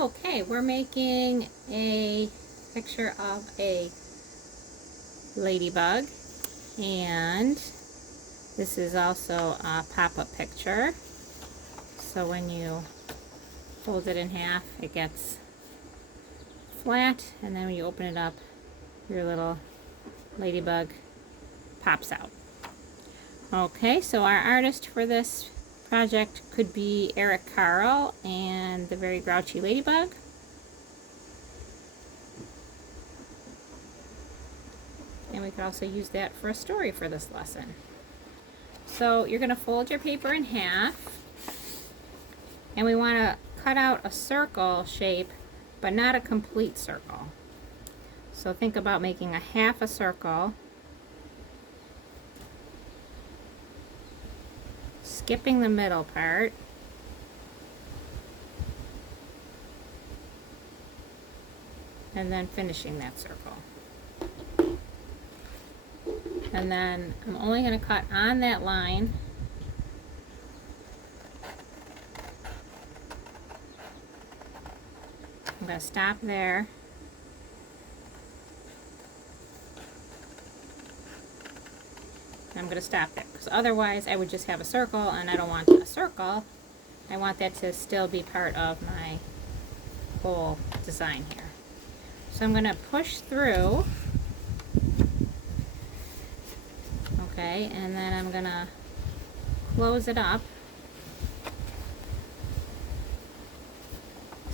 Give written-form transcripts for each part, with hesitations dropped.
Okay, we're making a picture of a ladybug, and this is also a pop-up picture. So when you fold it in half, it gets flat, and then when you open it up, your little ladybug pops out. Okay, so our artist for this project could be Eric Carle and the Very Grouchy Ladybug. And we could also use that for a story for this lesson. So you're going to fold your paper in half, and we want to cut out a circle shape, but not a complete circle. So think about making a half a circle, skipping the middle part, and then finishing that circle. And then I'm only going to cut on that line. I'm going to stop there. I'm going to stop there, because otherwise I would just have a circle, and I don't want a circle. I want that to still be part of my whole design here. So I'm going to push through. Okay, and then I'm going to close it up.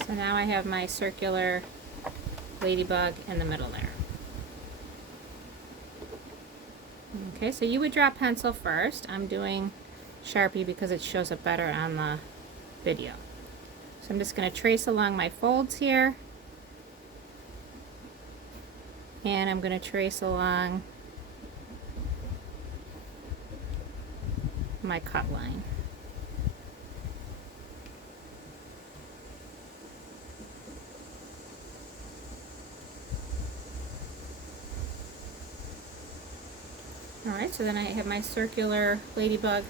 So now I have my circular ladybug in the middle there. Okay, so you would draw pencil first. I'm doing Sharpie because it shows up better on the video. So I'm just going to trace along my folds here. And I'm going to trace along my cut line. Alright, so then I have my circular ladybug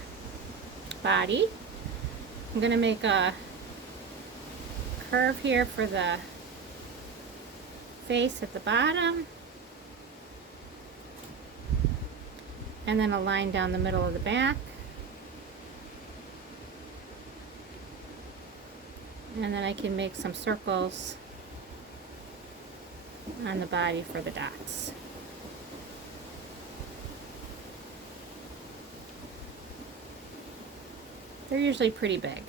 body. I'm going to make a curve here for the face at the bottom, and then a line down the middle of the back, and then I can make some circles on the body for the dots. They're usually pretty big.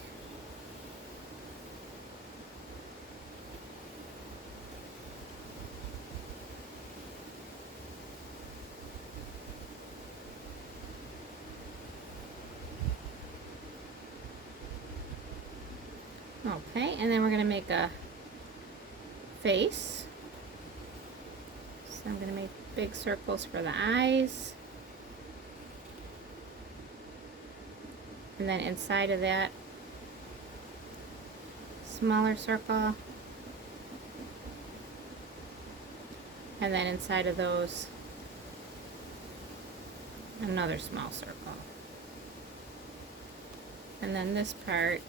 Okay, and then we're going to make a face. So I'm going to make big circles for the eyes. And then inside of that, smaller circle. And then inside of those, another small circle. And then this part,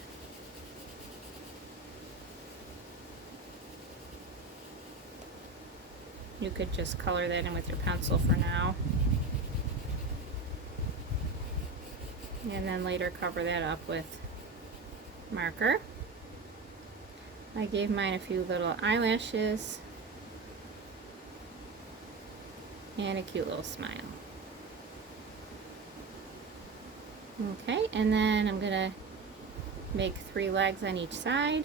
you could just color that in with your pencil for now. And then later cover that up with marker. I gave mine a few little eyelashes and a cute little smile. Okay, and then I'm going to make 3 legs on each side.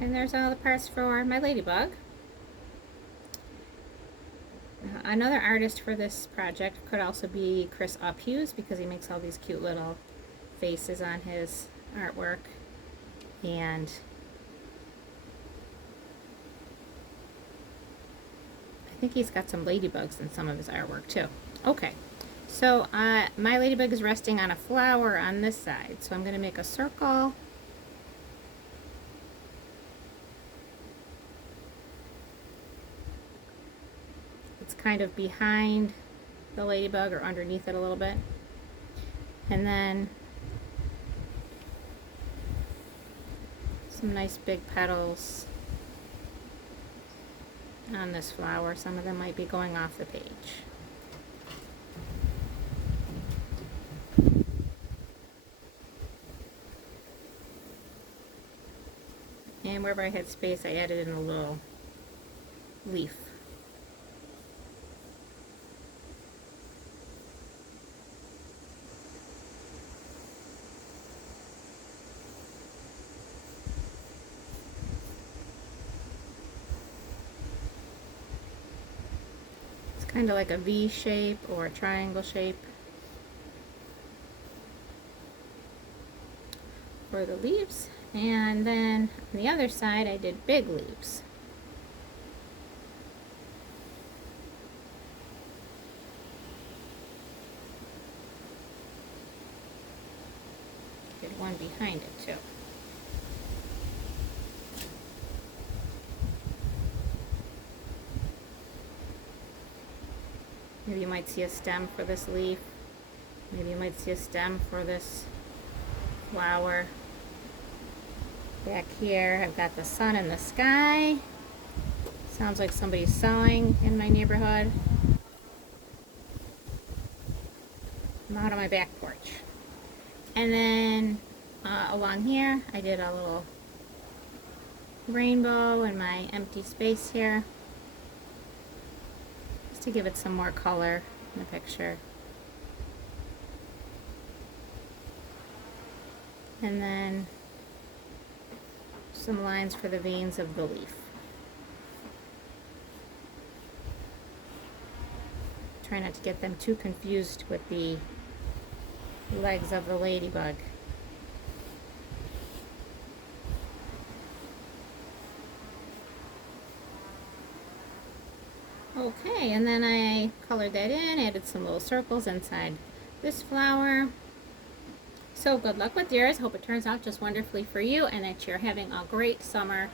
And there's all the parts for my ladybug. Another artist for this project could also be Chris Uphughes, because he makes all these cute little faces on his artwork. And I think he's got some ladybugs in some of his artwork too. Okay, so my ladybug is resting on a flower on this side. So I'm going to make a circle. It's kind of behind the ladybug or underneath it a little bit. And then some nice big petals on this flower. Some of them might be going off the page. And wherever I had space, I added in a little leaf. It's kind of like a V shape or a triangle shape for the leaves. And then on the other side, I did big leaves. Did one behind it too. Maybe you might see a stem for this leaf. Maybe you might see a stem for this flower. Back here, I've got the sun and the sky. Sounds like somebody's sewing in my neighborhood. I'm out on my back porch. And then along here, I did a little rainbow in my empty space here, just to give it some more color in the picture. And then some lines for the veins of the leaf. Try not to get them too confused with the legs of the ladybug. Okay, and then I colored that in, added some little circles inside this flower. So good luck with yours. Hope it turns out just wonderfully for you and that you're having a great summer.